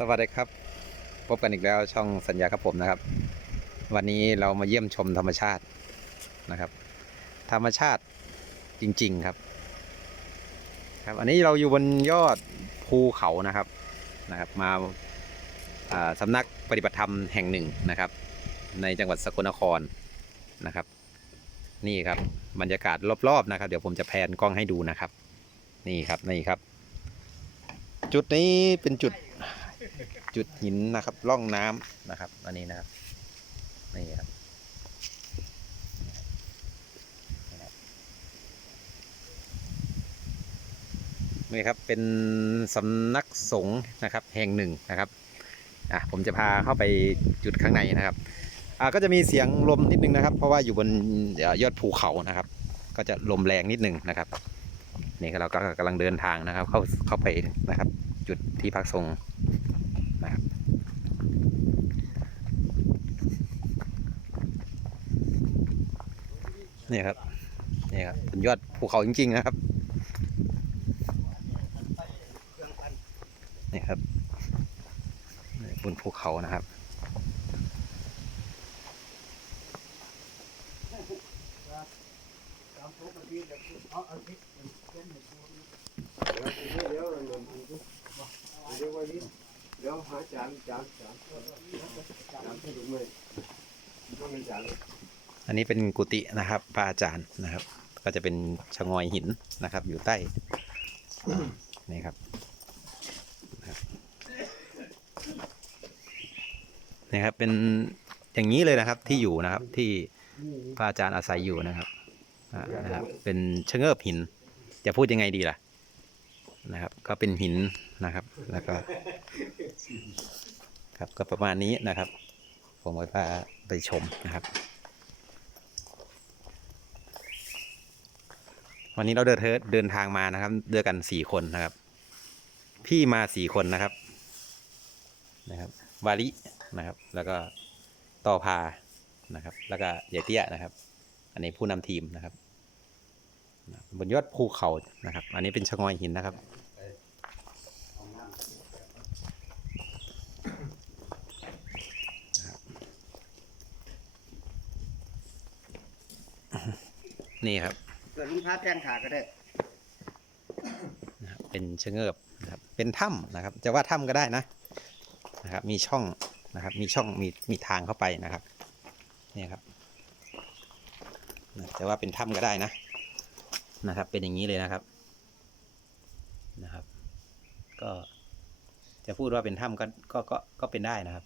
สวัสดีครับ พบกันอีกแล้วช่องสัญญาครับผมนะครับ วันนี้เรามาเยี่ยมชมธรรมชาตินะครับ ธรรมชาติจริง ๆครับ ครับ อันนี้เราอยู่บนยอดภูเขานะครับนะครับ มาาสำนักปฏิบัติธรรมแห่งหนึ่งนะครับ ในจังหวัดสกลนครนะครับ นี่ครับบรรยากาศรอบๆนะครับ เดี๋ยวผมจะแพนกล้องให้ดูนะครับ นี่ครับนี่ครับ จุดนี้เป็นจุด จุดหินนะครับร่องน้ำนะครับ อันนี้นะครับนี่ครับนี่ครับเป็นสำนักสงฆ์นะครับ แห่งหนึ่งนะครับอะผมจะพาเข้าไปจุดข้างในนะครับอะก็จะมีเสียงลมนิดนึงนะครับ เพราะว่าอยู่บนยอดภูเขานะครับ ก็จะลมแรงนิดนึงนะครับนี่เราก็กำลังเดินทางนะครับ เข้าเข้าไปนะครับ จุดที่พักสงฆ์นะครับ นี่ครับนี่ครับเป็นยอดภูเขาจริง ๆ นะครับนี่ครับบนภูเขานะครับเดี๋ยวหาจานจานจานจานให้ดูไหมต้องเป็นจาน อันนี้เป็นกุฏินะครับพระอาจารย์นะครับ ก็จะเป็นชะงอยหินนะครับ อยู่ใต้นี่ครับนี่ครับเป็นอย่างนี้เลยนะครับที่อยู่นะครับที่พระอาจารย์อาศัยอยู่นะครับนะครับ เป็นชะเงิบหิน จะพูดยังไงดีล่ะนะครับ ก็เป็นหินนะครับ แล้วก็ ครับก็ประมาณนี้นะครับ ผมก็พาไปชมนะครับ วันนี้เราเดินเทิเดินทางมานะครับด้วยกันสี่คนนะครับ พี่มาสี่คนนะครับนะครับวาลินะครับ แล้วก็ต่อพานะครับ แล้วก็ยายเตี้ยนะครับ อันนี้ผู้นำทีมนะครับ บนยอดภูเขานะครับ อันนี้เป็นชะงอยหินนะครับนี่ครับ กิดลุงพาแจ้งขาก็ได้นะครับเป็นเชงเงิบนะครับเป็นถ้ำนะครับ จะว่าถ้ำก็ได้นะนะครับ มีช่องนะครับ มีช่องมีมีทางเข้าไปนะครับนี่ครับจะว่าเป็นถ้ำก็ได้นะนะครับ เป็นอย่างนี้เลยนะครับนะครับ ก็จะพูดว่าเป็นถ้ำก็ก็ก็ก็เป็นได้นะครับ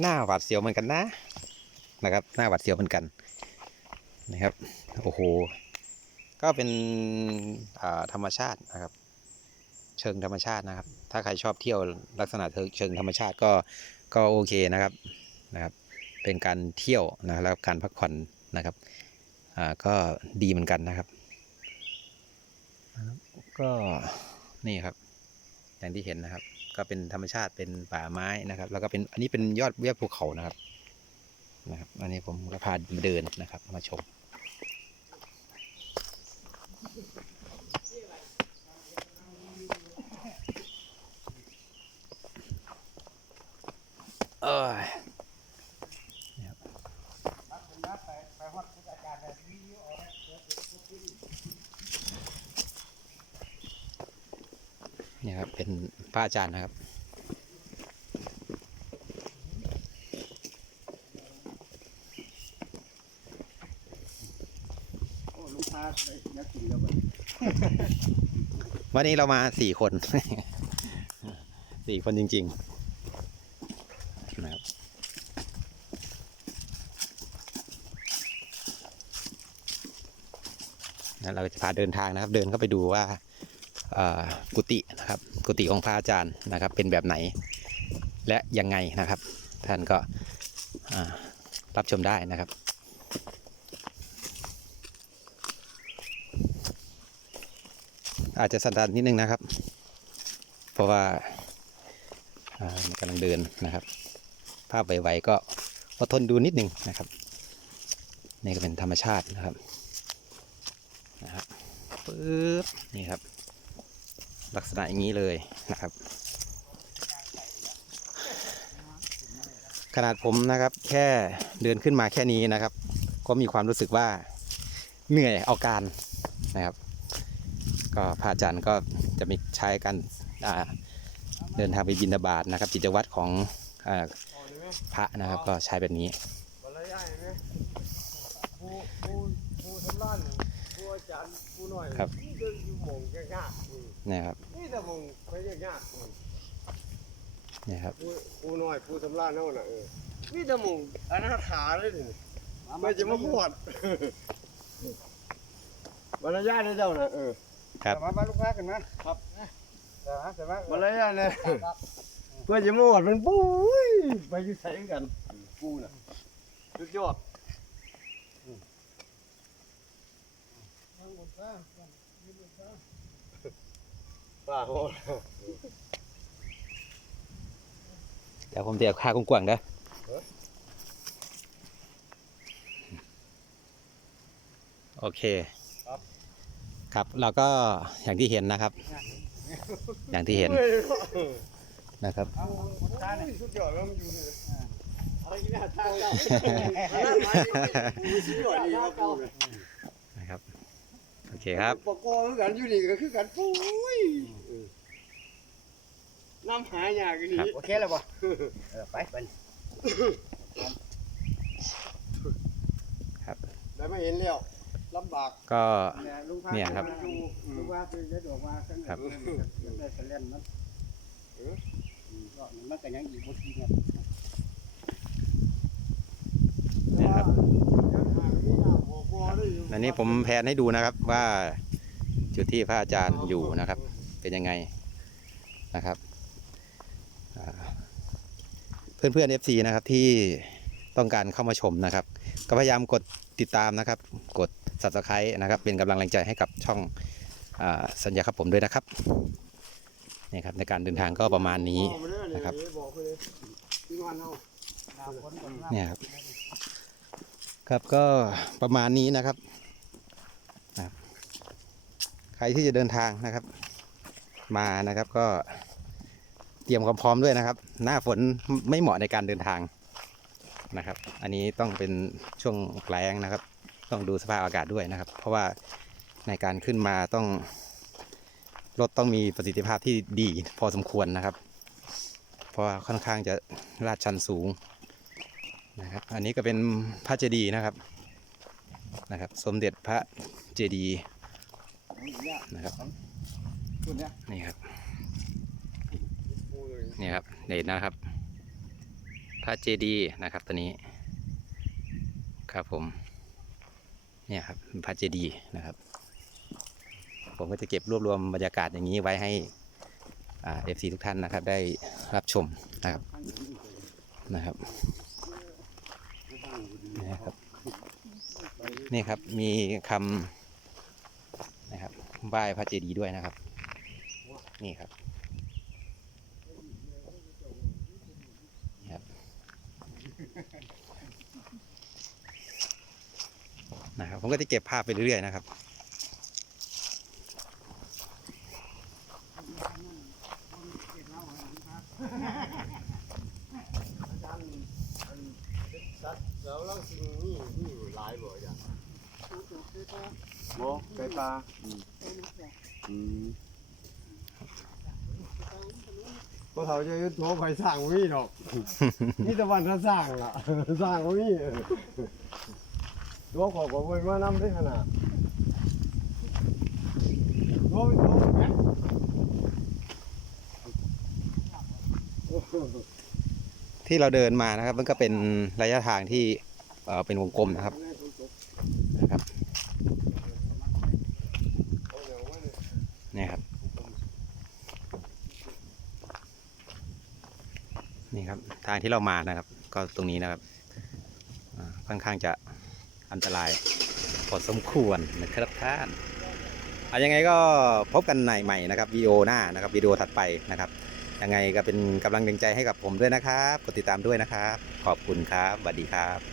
หน้าหวาดเสียวเหมือนกันนะนะครับ หน้าหวาดเสียวเหมือนกันนะครับโอ้โหก็เป็นธรรมชาตินะครับ เชิงธรรมชาตินะครับ ถ้าใครชอบเที่ยวลักษณะเชิงธรรมชาติก็ก็โอเคนะครับนะครับ เป็นการเที่ยวนะแล้วการพักผ่อนนะครับอ่าก็ดีเหมือนกันนะครับ ก็นี่ครับอย่างที่เห็นนะครับ ก็เป็นธรรมชาติเป็นป่าไม้นะครับ แล้วก็เป็นอันนี้เป็นยอดยอดภูเขานะครับนะครับ อันนี้ผมก็พาเดินนะครับ มาชม เอ้ยเนี่ยครับเป็น พระอาจารย์นะครับ วันนี้เรามาสี่คน สี่คนจริงๆนะครับเราจะพาเดินทางนะครับ เดินเข้าไปดูว่า กุฏินะครับกุฏิของพระอาจารย์นะครับ เป็นแบบไหนและยังไงนะครับ ท่านก็รับชมได้นะครับอาจจะสั่นๆนิดนึงนะครับ เพราะว่าากำลังเดินนะครับ ภาพไวๆก็อดทนดูนิดนึงนะครับ นี่ก็เป็นธรรมชาตินะครับนะครับปึ๊บนี่ครับ ลักษณะอย่างนี้เลยนะครับ ขนาดผมนะครับแค่เดินขึ้นมาแค่นี้นะครับ ก็มีความรู้สึกว่าเหนื่อยเอาการนะครับ ก็พระอาจารย์ก็จะมีใช้การเดินทางไปบินาบาตนะครับกิจวัตรของอพระนะครับก็ใช้แบบนี้ ครับนี่เดินอยู่หมองยากๆอืมนะครับนี่แต่หมองไปยากๆอืมนี่ครับผู้ผู้น้อยผู้ทำร้านเนั่นน่ะเออนี่แต่หมองอนาถาเลยนี่ไม่จะมาพวดบรรยายนะเจ้าน่ะเออครับมาบ้านลูกค้ากันนะครับเดี๋ยวนะเดี๋ยวนะบรรยายเนี่ยเพื่อจะมาหวดมันปุ้ยไปอยุ่ใส่กันปูน่ะสุดยอด ป้าโหดเดี๋ยวผมเดี๋ยวค่ากว้างๆนะเออโอเค ครับ ครับ เราก็อย่างที่เห็นนะครับ อย่างที่เห็นเฮ้ยนะครับเอาลูกค้าเนี่ยสุดยอดแล้วมันอยู่นี่อะไรกินอาหารทางเก่า เคครับปกครองคือกันอยู่นี่ก็คือกันปุ้ยน้ำหายากอีครับนี่โอเคแล้วบ่เออไปไปได้มาเห็นแล้วลำบากก็เนี่ยลุงพาเนี่ยครับดูลูกว่าจะได้ดอกว่ากันครับยังได้คะแนนมันเออก็มันก็ยังอีกบ่ทีเนี่ยเนี่ยครับ ยังหาไม่น่าพ อพอได้อยู่อันนี้ผมแพนให้ดูนะครับว่าจุดที่พระอาจารย์อยู่นะครับ เป็นยังไงนะครับอ่าเพื่อนเพื่อนๆ FC นะครับที่ต้องการเข้ามาชมนะครับ ก็พยายามกดติดตามนะครับ กด subscribe นะครับ เป็นกำลังแรงใจให้กับช่องอาสัญญาครับผมด้วยนะครับนี่ครับในการเดินทางก็ประมาณนี้บอกมาเด้อนะครับบอกไปเลยที่งานเฮาหน้าฝนก่อนเนี่ยครับ ครับก็ประมาณนี้นะครับนะใครที่จะเดินทางนะครับ มานะครับก็เตรียมความพร้อมด้วยนะครับ หน้าฝนไม่เหมาะในการเดินทางนะครับ อันนี้ต้องเป็นช่วงแรงนะครับ ต้องดูสภาพอากาศด้วยนะครับ เพราะว่าในการขึ้นมาต้องรถต้องมีประสิทธิภาพที่ดีพอสมควรนะครับ เพราะค่อนข้างจะลาดชันสูง นะครับอันนี้ก็เป็นพระเจดีย์นะครับนะครับ สมเด็จพระเจดีย์นะครับนี่ครับนี่ครับเห็นนะครับ พระเจดีย์นะครับตัวนี้ครับผมเนี่ยครับพระเจดีย์นะครับ ผมก็จะเก็บรวบรวมบรรยากาศอย่างนี้ไว้ให้เอฟซีทุกท่านนะครับ ได้รับชมนะครับนะครับ นะครับนี่ครับมีคำนะครับบายพระเจดีย์ด้วยนะครับ นี่ครับนะครับผมก็จะเก็บภาพไปเรื่อยๆนะครับ แล้วเราสิ่งนี้นี่อยู่หลายบ่อย่างบ่ไก่ปลาอืมอืมพวกเขาจะยึดตัวไปสร้างบ่มีดอก นี่ตะวันถ้าสร้างล่ะ สร้างบ่มีเออตัวเขอก็บ่มานำได้ขนาดตัวตัวแม่ ที่เราเดินมานะครับ มันก็เป็นระยะทางที่เเป็นวงกลมนะครับนะครับนี่ครับนี่ครับทางที่เรามานะครับ ก็ตรงนี้นะครับค่อนข้างจะอันตรายพอสมควรนะครับท่านอายังไงก็พบกันในใหม่นะครับวิดีโอหน้านะครับวิดีโอถัดไปนะครับ ยังไงก็เป็นกำลังใจให้กับผมด้วยนะครับ กดติดตามด้วยนะครับ ขอบคุณครับสวัสดีครับ